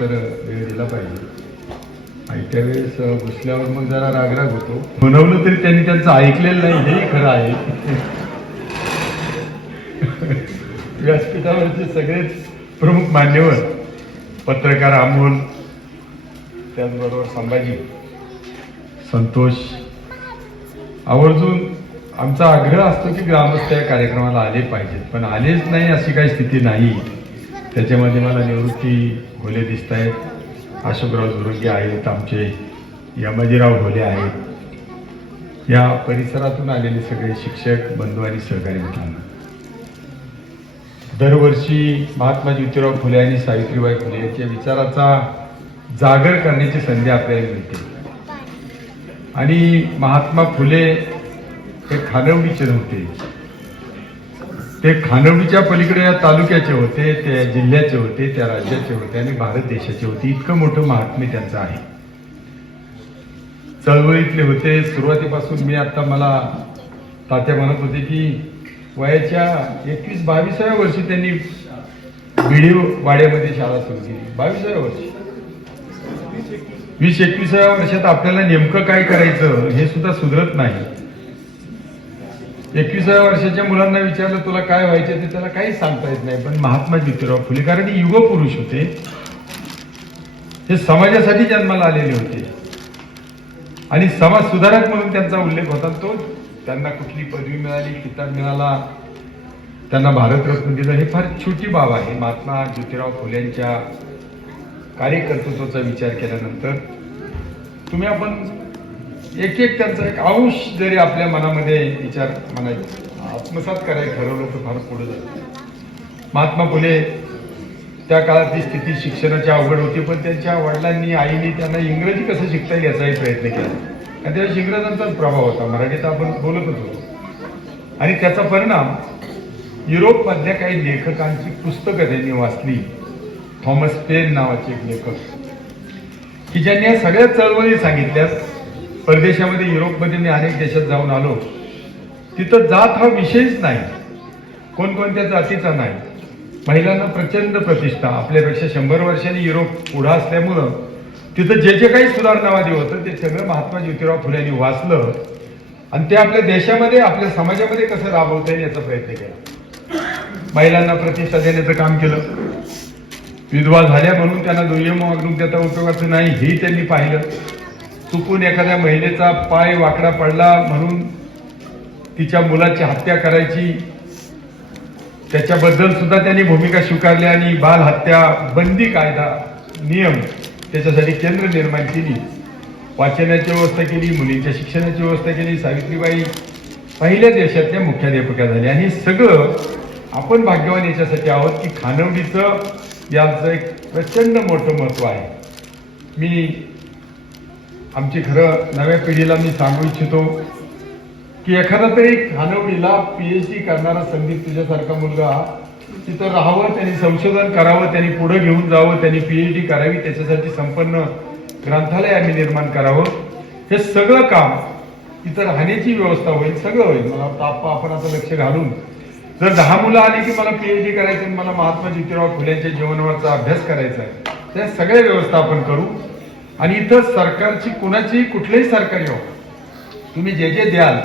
तर वेळ दिला पाहिजे. आणि त्यावेळेस अ, घुसल्यावर मग जरा रागराग होतो. बनवलं तरी त्यांनी त्यांचं ऐकलेलं नाही हे खरं आहे. व्यासपीठावरचे सगळेच प्रमुख मान्यवर पत्रकार अमोल त्याचबरोबर संभाजी संतोष. आवर्जून आमचा आग्रह असतो की ग्रामस्थ या कार्यक्रमाला आले पाहिजेत पण आलेच नाही अशी काही स्थिती नाही. त्याच्यामध्ये मला निवृत्ती घोले दिसत आहेत. अशोकराव झुरंगे आहेत आमचे यमाजीराव घोले आहेत. या परिसरातून आलेले सगळे शिक्षक बंधू आणि सहकारी मित्रांना दरवर्षी महात्मा ज्योतिराव फुले आणि सावित्रीबाई फुले यांच्या विचाराचा जागर करण्याची संधी आपल्याला मिळते. आणि महात्मा फुले हे खानवडीचे नव्हते. ते खानवडीच्या पलीकडे या तालुक्याचे होते त्या जिल्ह्याचे होते त्या राज्याचे होते आणि भारत देशाचे होते. इतकं मोठं महात्म्य त्यांचं आहे. चळवळीतले होते. सुरुवातीपासून मी आता मला तात्या म्हणत होते की वयाच्या एकवीस बावीसाव्या वर्षी त्यांनी बिडी वाड्यामध्ये शाळा सुरू केली. बावीसाव्या वर्षी. वीस एकविसाव्या वर्षात आपल्याला नेमकं काय करायचं हे सुद्धा सुधरत नाही. एकविसाव्या वर्षाच्या मुलांना विचारलं तुला काय व्हायचं ते त्याला काही सांगता येत नाही. पण महात्मा ज्योतिराव फुले कारण हे युग पुरुष होते. हे समाजासाठी जन्माला आलेले होते. आणि समाज सुधारक म्हणून त्यांचा उल्लेख होता. तो त्यांना कुठली पदवी मिळाली किताब मिळाला. त्यांना भारतरत्न दिलं हे फार छोटी बाब आहे. महात्मा ज्योतिराव फुलेंच्या कार्यकर्तृत्वाचा विचार केल्यानंतर तुम्ही आपण एक एक त्यांचा एक अंश जरी आपल्या मनामध्ये विचार म्हणा आत्मसात करायला ठरवलं तर फार पुढे जातं महात्मा फुले त्या काळातली स्थिती शिक्षणाची अवघड होती पण त्यांच्या वडिलांनी आईने त्यांना इंग्रजी कसं शिकता येईल याचाही प्रयत्न केला. आणि त्यावेळेस इंग्रजांचाच प्रभाव होता. मराठीत आपण बोलतच होतो. आणि त्याचा परिणाम युरोपमधल्या काही लेखकांची पुस्तकं त्यांनी वाचली. थॉमस पेन नावाचे एक लेखक. की ज्यांनी या सगळ्या चळवळी सांगितल्या परदेशामध्ये युरोपमध्ये मी अनेक देशात जाऊन आलो. तिथं जात हा विषयच नाही. कोणकोणत्या जातीचा नाही. महिलांना प्रचंड प्रतिष्ठा. आपल्यापेक्षा शंभर वर्षांनी युरोप पुढं असल्यामुळं तिथं जे जे काही सुधारणावादी होतं ते सगळं महात्मा ज्योतिराव फुल्यांनी वाचलं. आणि ते आपल्या देशामध्ये आपल्या समाजामध्ये कसं राबवता येईल याचा प्रयत्न केला. महिलांना प्रतिष्ठा देण्याचं काम केलं. विधवा झाल्या म्हणून त्यांना दुय्यम वागणूक देता उपयोगाचं नाही हे त्यांनी पाहिलं. चुकून एखाद्या महिलेचा पाय वाकडा पडला म्हणून तिच्या मुलाची हत्या करायची. त्याच्याबद्दल सुद्धा त्यांनी भूमिका स्वीकारली आणि बाल हत्या बंदी कायदा नियम त्याच्यासाठी केंद्र निर्माण केली. वाचनाची व्यवस्था केली मुलींच्या शिक्षणाची व्यवस्था केली सावित्रीबाई पहिल्या देशातल्या मुख्याध्यापिका झाल्या. आणि हे सगळं आपण भाग्यवान याच्यासाठी आहोत की खानवडीचं याचं एक प्रचंड मोठं महत्त्व आहे. मी आमची खरं नव्या पिढीला मी सांगू इच्छितो की एखादा तरी खानवडीला पीएच डी करणारा संदीप तुझ्यासारखा मुलगा तिथं राहावं त्यांनी संशोधन करावं त्यांनी पुढं घेऊन जावं त्यांनी पीएच डी करावी त्याच्यासाठी संपन्न ग्रंथालय आम्ही निर्माण करावं. हे सगळं काम इथं राहण्याची व्यवस्था होईल सगळं होईल. मला वाटतं आपण आता लक्ष घालून. जर दहा मुलं आली की मला पीएच डी करायचं आणि मला महात्मा ज्योतिराव फुलेंच्या जीवनावरचा अभ्यास करायचा आहे त्या सगळ्या व्यवस्था आपण करू. आणि इथं सरकारची कुणाचीही कुठलंही सरकारी हो. तुम्ही जे जे द्याल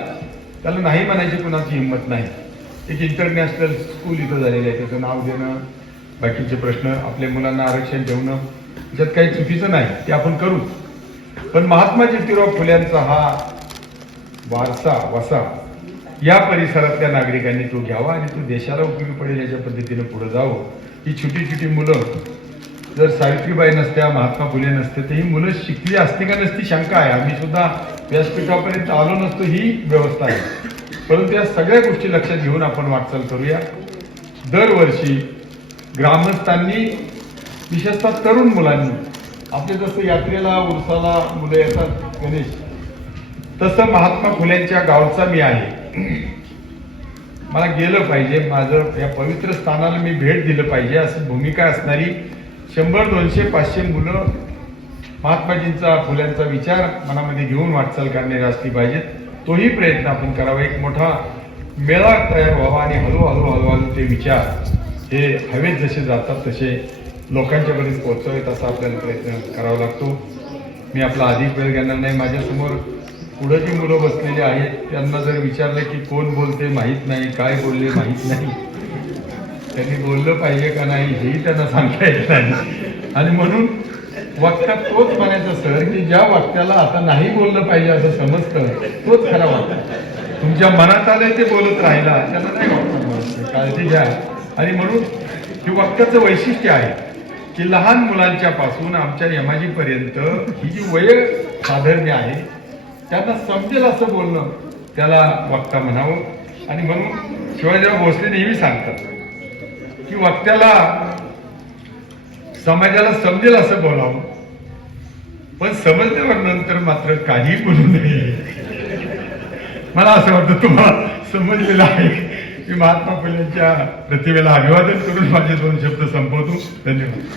त्याला नाही म्हणायची कुणाची हिंमत नाही. एक इंटरनॅशनल स्कूल इथं झालेलं आहे त्याचं नाव देणं बाकीचे प्रश्न आपल्या मुलांना आरक्षण ठेवणं त्याच्यात काही चुकीचं नाही ते आपण करू. पण महात्मा ज्योतिराव फुल्यांचा हा वारसा वसा या परिसरातल्या नागरिकांनी तो घ्यावा आणि तो देशाला उपयोगी पडेल याच्या पद्धतीने पुढे जावं. ही छोटी छोटी मुलं जर सावित्रीबाई नसत्या महात्मा फुले नसते तर ही मुलं शिकली असती का नसती शंका आहे. आम्ही सुद्धा व्यासपीठापर्यंत आलो नसतो ही व्यवस्था आहे. परंतु या सगळ्या गोष्टी लक्षात घेऊन आपण वाटचाल करूया. दरवर्षी ग्रामस्थांनी विशेषतः तरुण मुलांनी आपले जसं यात्रेला उरसाला मुलं येतात गणेश तसं महात्मा फुल्यांच्या गावचा मी आहे. मला गेलं पाहिजे माझं या पवित्र स्थानाला मी भेट दिलं पाहिजे असं भूमिका असणारी शंभर दोनशे पाचशे मुलं महात्माजींचा फुल्यांचा विचार मनामध्ये घेऊन वाटचाल करणारी असली पाहिजेत. तोही प्रयत्न आपण करावा. एक मोठा मेळा तयार व्हावा आणि हळूहळू हळूहळू ते विचार हे हवेत जसे जातात तसे लोकांच्या बरेच पोहोचवेत असा आपल्याला प्रयत्न करावा लागतो. मी आपला अधिक वेळ घेणार नाही. माझ्यासमोर पुढं जी मुलं बसलेली आहेत त्यांना जर विचारलं की कोण बोलते माहीत नाही काय बोलले माहीत नाही त्यांनी बोललं पाहिजे का नाही हेही त्यांना सांगता येत नाही. आणि म्हणून वक्ता तोच म्हणायचा सर की ज्या वक्त्याला आता नाही बोललं पाहिजे असं समजतं तोच खरा वक्ता तुमच्या मनात आलंय ते बोलत राहिला त्याला नाही वाटत काळजी घ्या. आणि म्हणून हे वक्त्याचं वैशिष्ट्य आहे की लहान मुलांच्या पासून आमच्या यमाजीपर्यंत ही जी वय साधर्म्य आहे त्यांना समजेल असं बोलणं त्याला वक्ता म्हणावं. आणि म्हणून शिवाजीराव भोसले नेहमी सांगतात की वक्त्याला समाजाला समजेल असं बोलावं. पण समजल्यावर नंतर मात्र काही बोलू नये. मला असं वाटतं तुम्हाला समजलेलं आहे मी महात्मा फुलेंच्या प्रतिभेला अभिवादन करून माझे दोन शब्द संपवतो. धन्यवाद.